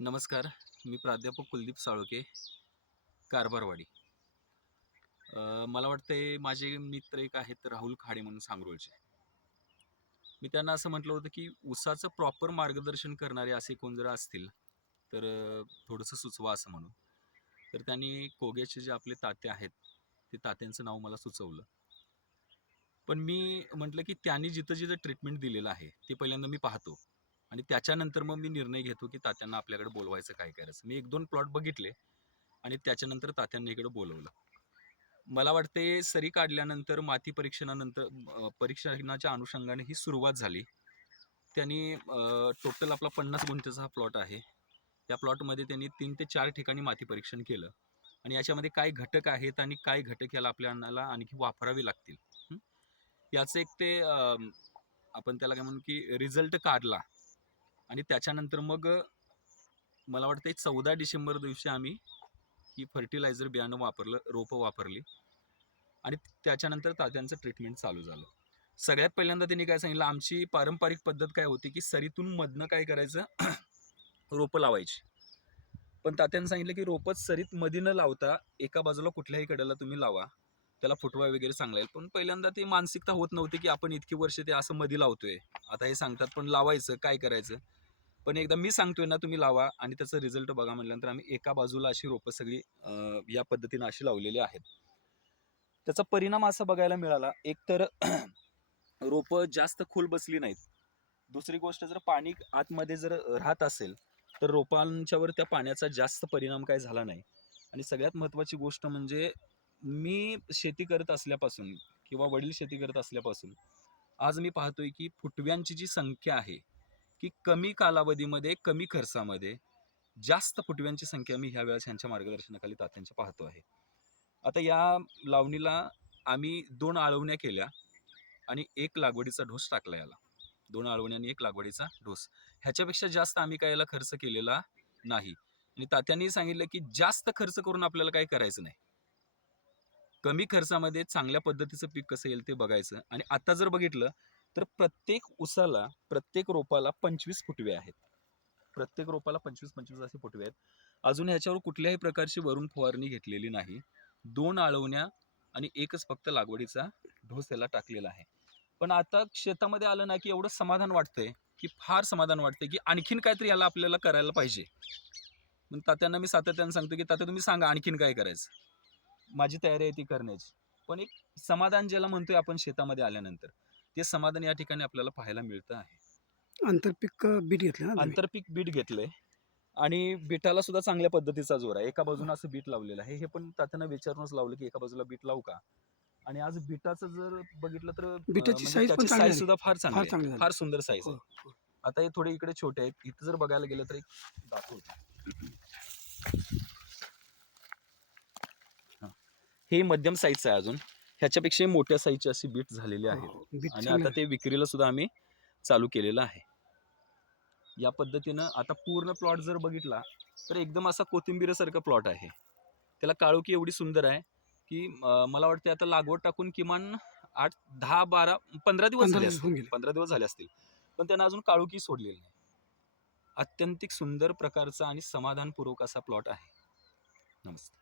नमस्कार. मी प्राध्यापक कुलदीप साळोखे, कारभारवाडी. मला वाटतंय माझे मित्र एक आहेत राहुल खाडे म्हणून सांगरोळचे. मी त्यांना असं म्हटलं होतं, की ऊसाचं प्रॉपर मार्गदर्शन करणारे असे कोण जर असतील, तर थोडंसं सुचवा असं म्हणून. तर त्यांनी कोग्याचे जे आपले तात्या आहेत, ते तात्यांचं नाव मला सुचवलं. पण मी म्हटलं, की त्यांनी जिथं-जिथं ट्रीटमेंट दिलेलं आहे, ते पहिल्यांदा मी पाहतो आणि त्याच्यानंतर मग मी निर्णय घेतो, की तात्यांना आपल्याकडे बोलवायचं, काय करायचं. मी 1-2 प्लॉट बघितले आणि त्याच्यानंतर तात्यांना इकडे बोलवलं. मला वाटते सरी काढल्यानंतर माती परीक्षणानंतर परीक्षणाच्या अनुषंगाने ही सुरुवात झाली. त्यांनी टोटल आपला 50 गुंठ्याचा हा प्लॉट आहे. त्या प्लॉटमध्ये त्यांनी 3 ते 4 ठिकाणी माती परीक्षण केलं आणि याच्यामध्ये काय घटक आहेत आणि काय घटक याला आपल्याला आणखी वापरावे लागतील. हं. याचं एक ते आपण त्याला काय म्हणू की रिझल्ट काढला आणि त्याच्यानंतर मग मला वाटतं 14 डिसेंबर दिवशी आम्ही ही फर्टिलायझर बियाणं वापरलं, रोपं वापरली आणि त्याच्यानंतर तात्यांचं ट्रीटमेंट चालू झालं. सगळ्यात पहिल्यांदा त्यांनी काय सांगितलं, आमची पारंपरिक पद्धत काय होती, की सरीतून मधनं काय करायचं रोपं लावायची. पण तात्यांनी सांगितलं, की रोपच सरीत मध्ये न लावता एका बाजूला कुठल्याही कडेला तुम्ही लावा. त्याला फुटवा वगैरे चांगला येईल. पण पहिल्यांदा ती मानसिकता होत नव्हती, की आपण इतकी वर्ष ते असं मध्ये लावतोय. आता हे सांगतात, पण लावायचं, काय करायचं? पण एकदा मी सांगतोय ना, तुम्ही लावा आणि त्याचा रिझल्ट बघा म्हटल्यानंतर आम्ही एका बाजूला अशी रोपं सगळी या पद्धतीनं अशी लावलेली आहेत. त्याचा परिणाम असा बघायला मिळाला, एक तर रोपं जास्त खोल बसली नाहीत. दुसरी गोष्ट जर पाणी आतमध्ये जर राहत असेल, तर रोपांच्यावर त्या पाण्याचा जास्त परिणाम काय झाला नाही. आणि सगळ्यात महत्त्वाची गोष्ट म्हणजे मी शेती करत असल्यापासून किंवा वडील शेती करत असल्यापासून आज मी पाहतोय, की फुटव्यांची जी संख्या आहे, की कमी कालावधीमध्ये, कमी खर्चामध्ये जास्त फुटव्यांची संख्या मी ह्यावेळेस ह्यांच्या मार्गदर्शनाखाली तात्यांच्या पाहतो आहे. आता या लावणीला आम्ही 2 आळवण्या केल्या आणि 1 लागवडीचा ढोस टाकला याला. 2 आळवण्या आणि 1 लागवडीचा ढोस. ह्याच्यापेक्षा जास्त आम्ही काय याला खर्च केलेला नाही. आणि तात्यांनी सांगितलं, की जास्त खर्च करून आपल्याला काही करायचं नाही. कमी खर्चामध्ये चांगल्या पद्धतीचं पीक कसं येईल ते बघायचं आणि आता जर बघितलं, तर प्रत्येक ऊसाला, प्रत्येक रोपाला 25 फुटवे आहेत. प्रत्येक रोपाला 25-25 असे फुटवे आहेत. अजून ह्याच्यावर कुठल्याही प्रकारची वरून फवारणी घेतलेली नाही. 2 आळवण्या आणि 1च फक्त लागवडीचा ढोस त्याला टाकलेला आहे. पण आता शेतामध्ये आलं ना, की एवढं समाधान वाटतंय, की फार समाधान वाटतंय, की आणखीन काहीतरी याला आपल्याला करायला पाहिजे. मग तात्यांना मी सातत्याने सांगतो, की "तात्या तुम्ही सांगा आणखीन काय करायचं?" माझी तयारी आहे ती करण्याची. पण एक समाधान ज्याला म्हणतोय आपण शेतामध्ये आल्यानंतर, ते समाधान या ठिकाणी आपल्याला पाहायला मिळतं आहे. आंतरपीक बीट घेतलं ना तुम्ही? आंतरपीक बीट घेतलंय आणि बीटाला सुद्धा चांगल्या पद्धतीचा जोर आहे. एका बाजूनं असं बीट लावलेलं आहे. हे पण तात्यांना विचारूनच लावलं, की एका बाजूला बीट लावू का? आणि आज बीटाचं जर बघितलं तर बीटाची म्हणजे साईज पण त्याची चांगली साईज झाली. सुद्धा फार चांगली फार आहे. चांगली झाली. फार सुंदर साईज हो, आहे. हो. आता हे थोडे इकडे छोटे आहेत. इथं जर बघायला गेलं तर एक दाखवतो. हां. हे मध्यम साईजचं आहे अजून. ह्याच्यापेक्षाही मोठ्या साईजची अशी बीट झालेली हो, आहेत हो. बीट आणि चांगलं आता आहे. ते विक्रीला सुद्धा आम्ही चालू केलेलं आहे. या पद्धतीनं आता पूर्ण प्लॉट जर बघितला, तर एकदम असा कोथिंबीरसारखा प्लॉट आहे. त्याला काळोखी एवढी सुंदर आहे, की मला वाटते आता लागवड टाकून किमान 8, 10, 12, 15 दिवस 15 झाले दिवस असतील. होऊन गेले. 15 दिवस झाले असतील. पण त्यांना अजून काळोखी सोडलेली नाही. अत्यंतिक सुंदर प्रकारचा आणि समाधानपूर्वक असा प्लॉट आहे. नमस्ते.